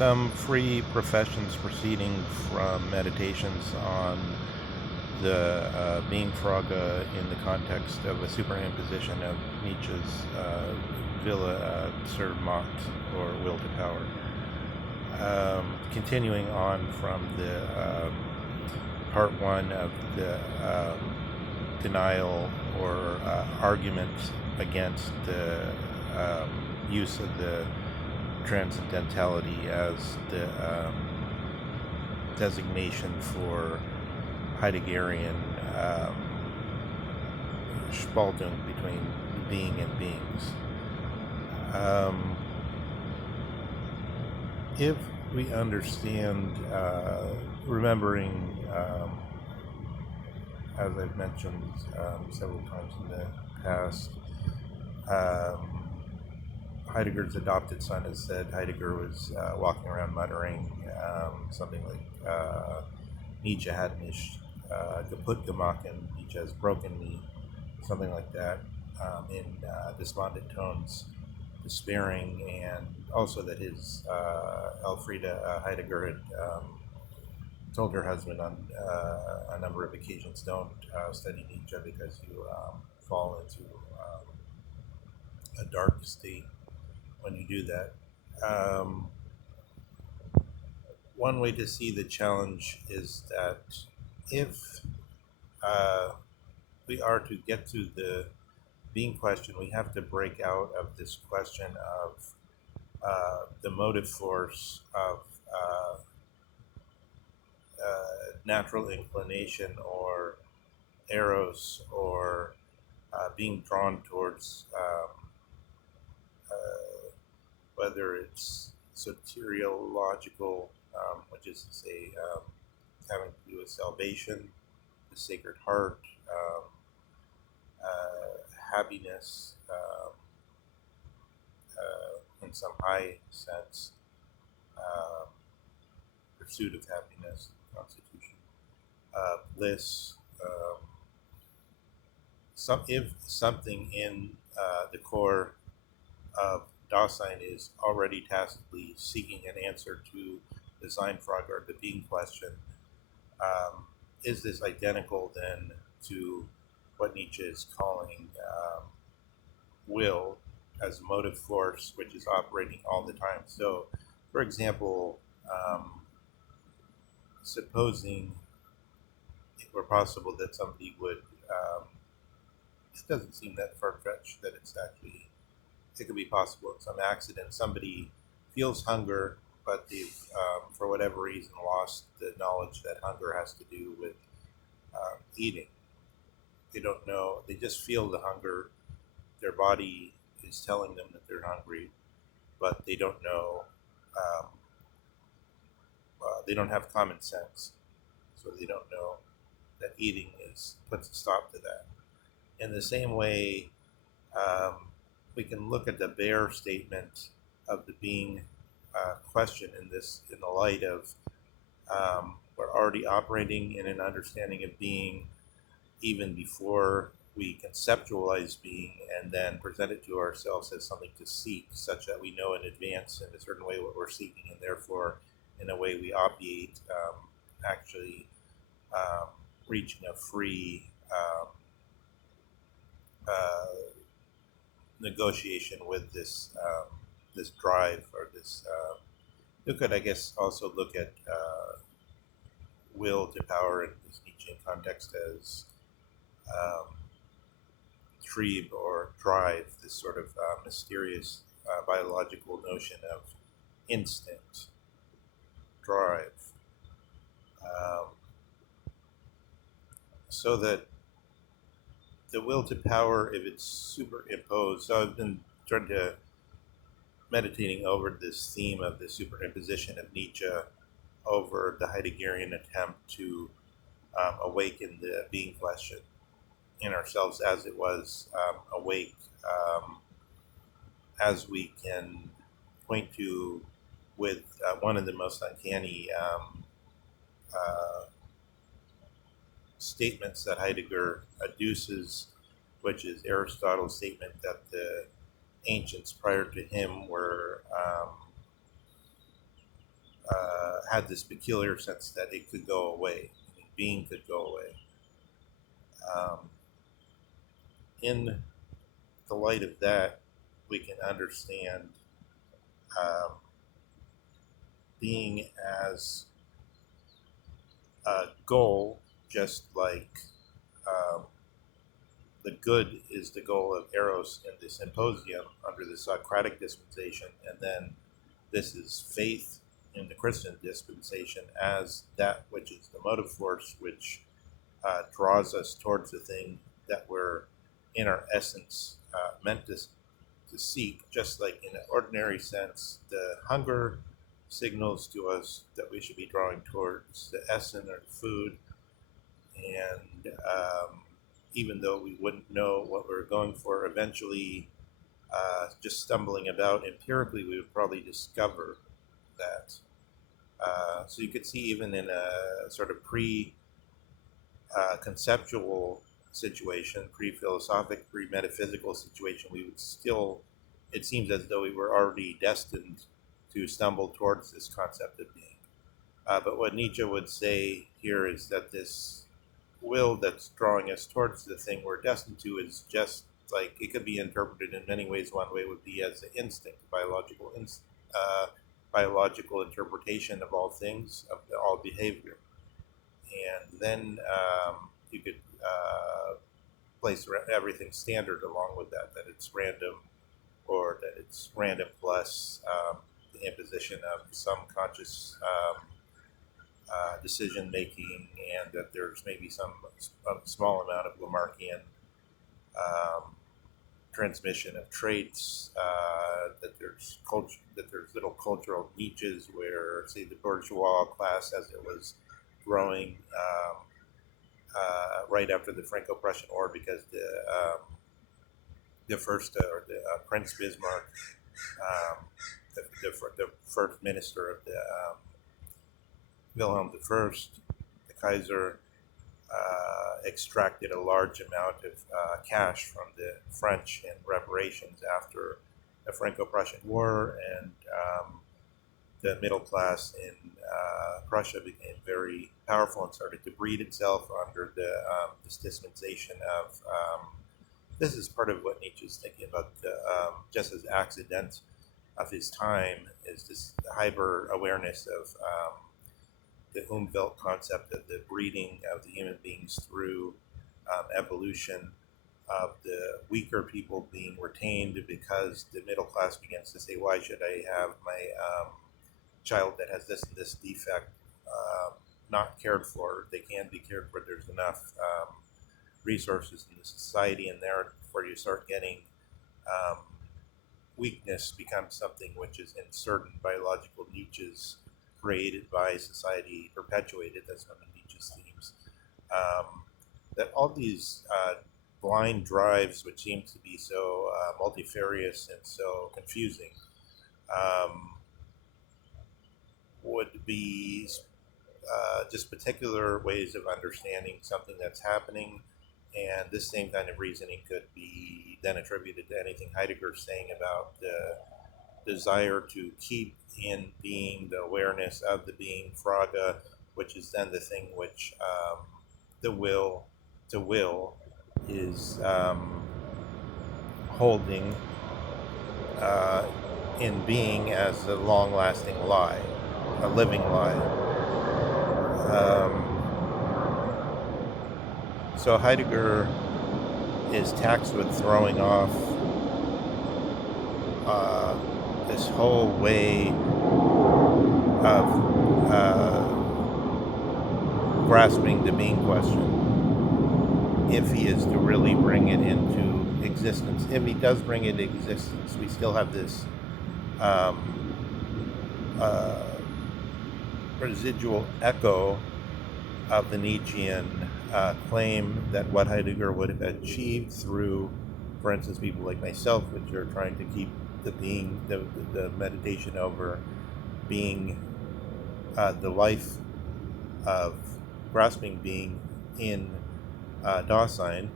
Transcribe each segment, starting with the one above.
some free professions proceeding from meditations on the being Frage in the context of a superimposition of Nietzsche's Villa sur Macht, or will to power. Continuing on from the part one of the denial or argument against the use of the transcendentality as the designation for Heideggerian Spaltung between being and beings. If we understand, remembering, as I've mentioned several times in the past, Heidegger's adopted son has said Heidegger was walking around muttering something like Nietzsche hat mich kaputt gemacht, and Nietzsche has broken me, something like that, in despondent tones, despairing, and also that his Elfriede Heidegger had told her husband on a number of occasions, don't study Nietzsche because you fall into a dark state when you do that. One way to see the challenge is that if we are to get to the being question, we have to break out of this question of the motive force of natural inclination or eros, or being drawn towards whether it's soteriological, which is to say having to do with salvation, the Sacred Heart, happiness in some high sense, pursuit of happiness, constitution, bliss. If something in the core of Dasein is already tacitly seeking an answer to the Seinfrage, or the being question, is this identical then to what Nietzsche is calling will as a motive force, which is operating all the time? So, for example, supposing it were possible that somebody would, it doesn't seem that far-fetched that it's actually, it could be possible in some accident, somebody feels hunger, but they've, for whatever reason, lost the knowledge that hunger has to do with eating. They don't know, they just feel the hunger. Their body is telling them that they're hungry, but they don't know, they don't have common sense, so they don't know that eating puts a stop to that. In the same way, we can look at the bare statement of the being question in the light of we're already operating in an understanding of being even before we conceptualize being and then present it to ourselves as something to seek, such that we know in advance in a certain way what we're seeking, and therefore in a way we obviate actually reaching a free negotiation with this this drive, or this. You could, I guess, also look at will to power in this Nietzschean context as trieb, or drive, this sort of mysterious biological notion of instinct, drive, so that the will to power, if it's superimposed. So I've been trying to meditating over this theme of the superimposition of Nietzsche over the Heideggerian attempt to awaken the being question in ourselves, as it was awake, as we can point to with one of the most uncanny statements that Heidegger adduces, which is Aristotle's statement that the ancients prior to him were had this peculiar sense that it could go away, being could go away. In the light of that, we can understand um, being as a goal, just like um, the good is the goal of Eros in the Symposium under the Socratic dispensation, and then this is faith in the Christian dispensation as that which is the motive force which draws us towards the thing that we're in our essence meant to seek. Just like in an ordinary sense, the hunger signals to us that we should be drawing towards the essence or the food, and even though we wouldn't know what we were going for, eventually just stumbling about empirically, we would probably discover that. So you could see even in a sort of pre-conceptual situation, pre-philosophic, pre-metaphysical situation, we would still, it seems as though we were already destined to stumble towards this concept of being. But what Nietzsche would say here is that this will that's drawing us towards the thing we're destined to is just like, it could be interpreted in many ways. One way would be as an instinct, biological interpretation of all things, of all behavior. And then you could place everything standard along with that it's random, or that it's random plus the imposition of some conscious decision making, and that there's maybe some small amount of Lamarckian transmission of traits, that there's culture, that there's little cultural niches where, say, the bourgeois class, as it was growing right after the Franco-Prussian War, because the first or the Prince Bismarck, the first minister of the Wilhelm I, the Kaiser, extracted a large amount of cash from the French in reparations after the Franco-Prussian War, and the middle class in Prussia became very powerful and started to breed itself under this dispensation of this is part of what Nietzsche is thinking about, just as accident of his time, is this hyper awareness of the Umwelt concept of the breeding of the human beings through evolution, of the weaker people being retained because the middle class begins to say, why should I have my child that has this and this defect not cared for? They can be cared for. There's enough resources in the society, and therefore you start getting weakness becomes something which is in certain biological niches created by society, perpetuated. That's one of Nietzsche's themes. That all these blind drives, which seem to be so multifarious and so confusing, would be just particular ways of understanding something that's happening. And this same kind of reasoning could be then attributed to anything Heiddeger's saying about the desire to keep in being the awareness of the being Frage, which is then the thing which the will to will is holding in being as a long-lasting lie, a living lie. So Heiddeger is taxed with throwing off this whole way of grasping the being question. If he is to really bring it into existence, if he does bring it into existence, we still have this residual echo of the Nietzschean claim that what Heiddeger would have achieved through, for instance, people like myself, which are trying to keep the being, the meditation over being, the life of grasping being in Dasein,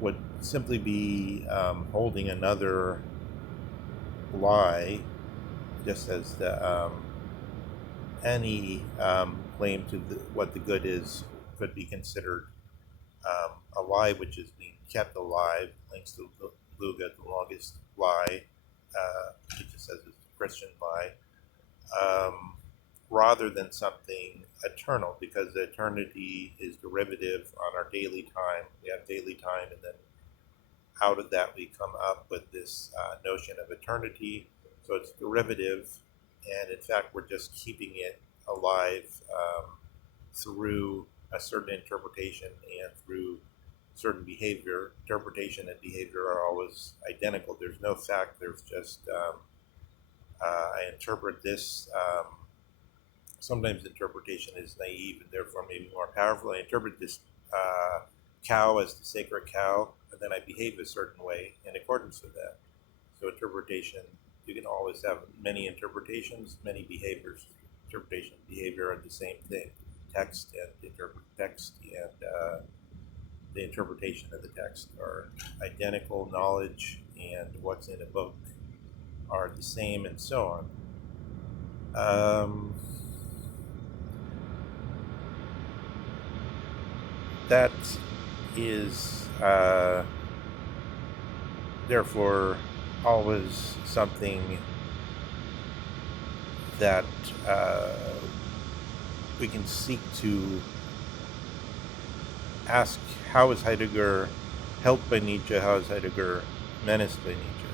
would simply be holding another lie, just as the any claim to what the good is could be considered a lie which is being kept alive, links to Luga, the longest lie, it just says it's a Christian lie, rather than something eternal, because eternity is derivative on our daily time. We have daily time, and then out of that we come up with this notion of eternity. So it's derivative, and in fact we're just keeping it alive through a certain interpretation and through certain behavior. Interpretation and behavior are always identical. There's no fact, there's just I interpret this. Sometimes interpretation is naive and therefore maybe more powerful. I interpret this cow as the sacred cow, and then I behave a certain way in accordance with that. So interpretation, you can always have many interpretations, many behaviors. Interpretation and behavior are the same thing. Text and the interpretation of the text are identical. Knowledge and what's in a book are the same, and so on. That is therefore always something that we can seek to ask: how is Heiddeger helped by Nietzsche? How is Heiddeger menaced by Nietzsche?